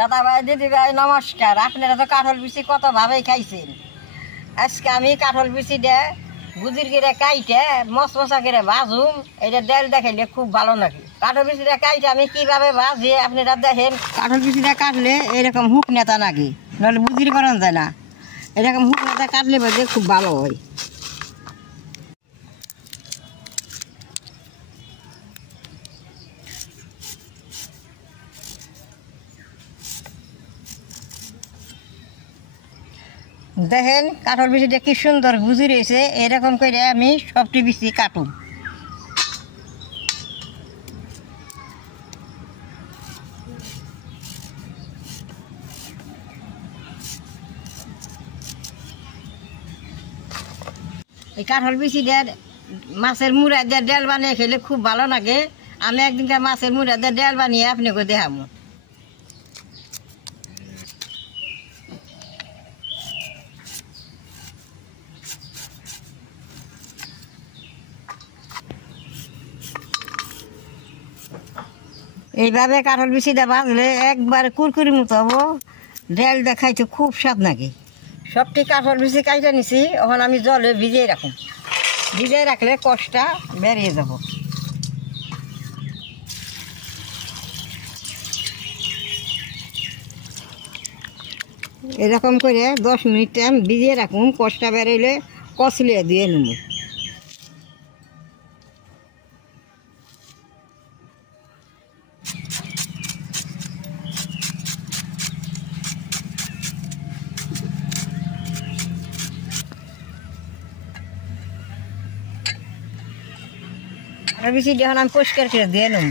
দাদা ভাই দিদি ভাই নমস্কার। আপনারা তো কাঁঠাল বিচি কত ভাবেই খাইছেন। আজকে আমি কাঁঠাল বিচি দে গুজির করে কাইটে মশমশা করে ভাজুম। এটা ডাল দেখাইলে খুব ভালো নাকি। কাঁঠাল বিচিটা কাইটে আমি কিভাবে ভাজি আপনারা দেখেন। কাঁঠাল বিচিটা কাটলে এরকম হুক নেতা নাকি, নাহলে বুজির করানো যায় না। এরকম হুক নেতা কাটলে বাজে খুব ভালো হয়। দেখেন কাঁঠাল বিচিটা কি সুন্দর গুজি রয়েছে। এরকম করে আমি সবটি বিচি কাটুম। এই কাঁঠাল বিচিটা মাছের মুড়া দিয়ে ডাল বানিয়ে খেলে খুব ভালো লাগে। আমি একদিনকার মাছের মুড়া দিয়ে ডাল বানিয়ে আপনাকে দেখাবো। এইভাবে কাঁঠাল বিচিটা ভাজলে একবার কুরকুরি মতো হবো। ডাল দেখাইতে খুব স্বাদ নাকি। সবটি কাঁঠাল বিচি কাইটা নিছি, এখন আমি জলে ভিজিয়ে রাখুন। ভিজিয়ে রাখলে কষটা বেরিয়ে যাব। এরকম করে 10 মিনিট টাইম ভিজিয়ে রাখুন। কষটা বেরোলে কষলে দিয়ে নেব। আর বেশি এখন আমি পরিষ্কার করে দিয়ে নেব।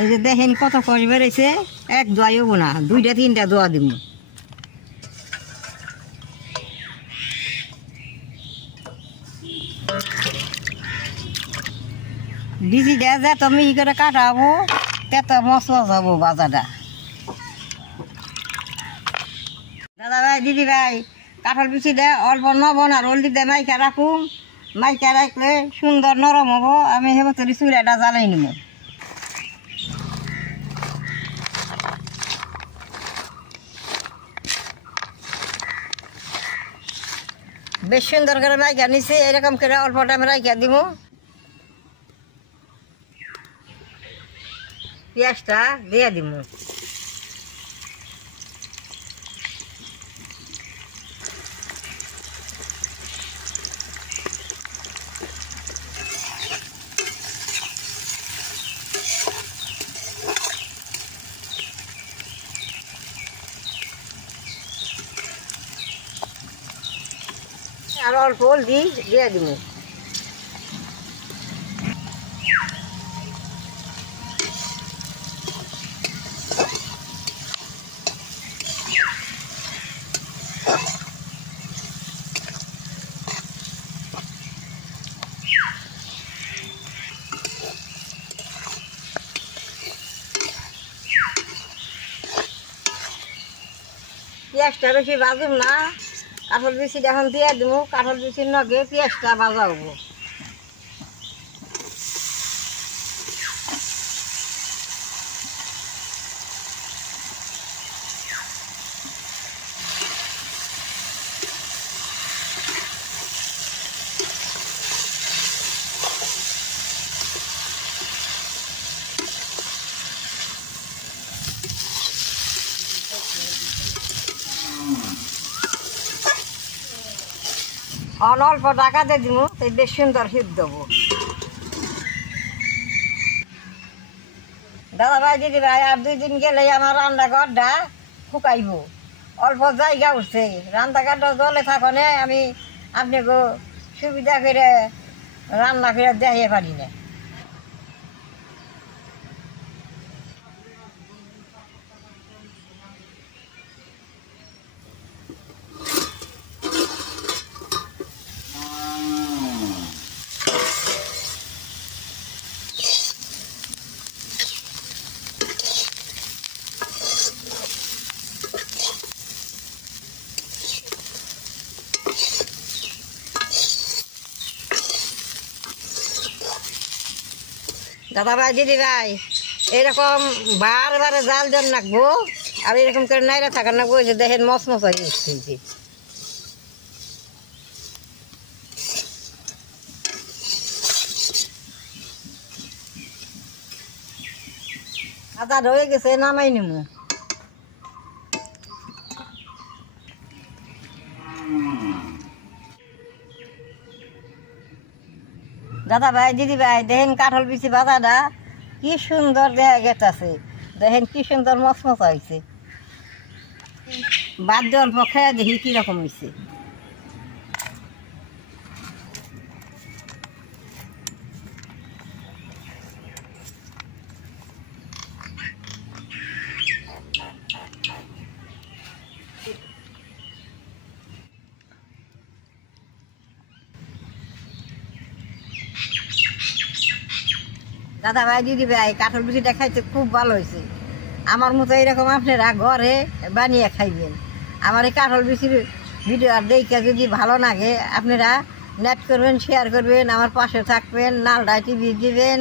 এই যে দেখেন কত কষ বেড়েছে। এক দোয়াই হবো না, 2-3টা দোয়া দিব। বিচিটা যত মিহি করে কাটাবো তত মশলা যাবো বাজারটা। দাদা ভাই দিদি ভাই কাঁঠাল বিচিটা অল্প নবন আর হলদি দিয়ে মাইকা রাখুন। মাইকা রাখলে সুন্দর নরম হবো। আমি হেবতরি চুলাটা জ্বালাই নেব। বেশ সুন্দর করে মাইকা নিছি। এরকম করে অল্প টাইমে রাইখা দিব। পেঁয়াজটা দিয়ে দিব। আর অল্প হলদি দিয়ে দিব। পেঁয়াজটা বেশি ভাজুম না। কাঁঠাল বিচিটা এখন দিয়ে দিব। কাঁঠাল বিচির নগে পেঁয়াজটা ভাজা হবো। অল্প টাকা দিয়ে দিব, তাই বেশ সুন্দর হিট দেবো। দাদা ভাই দিদি ভাই আর 2 দিন গেলে আমার রান্নাঘরটা শুকাইব। অল্প জায়গা উঠছে। রান্নাঘরটা জলে থাকনে আমি আপনাকে সুবিধা করে রান্না করে দেখাইতে পারি না। দাদা ভাই দিদি ভাই এরকম বারবার জাল দেন রাখবো আর এরকম করে নাইরা থাকার না যে দেখেন মসমস হয়ে গেছে। আদা রয়ে গেছে নামাই নিমু। দাদা ভাই দিদি ভাই দেখেন কাঁঠাল বিচি বাজাটা কি সুন্দর দেখা গেছে, দেখেন কি সুন্দর মচমচ হয়েছে। বাদ দিয়ে অল্প খেয়ে দেখি কিরকম হয়েছে। দাদা ভাই দিদি ভাই কাঁঠাল বিচিটা খাইতে খুব ভালো হয়েছে। আমার মতো এরকম আপনারা ঘরে বানিয়ে খাইবেন। আমার এই কাঁঠাল বিচির ভিডিও আর দেখে যদি ভালো লাগে আপনারা নেট করবেন, শেয়ার করবেন, আমার পাশে থাকবেন, নালডায় টিভি দিবেন।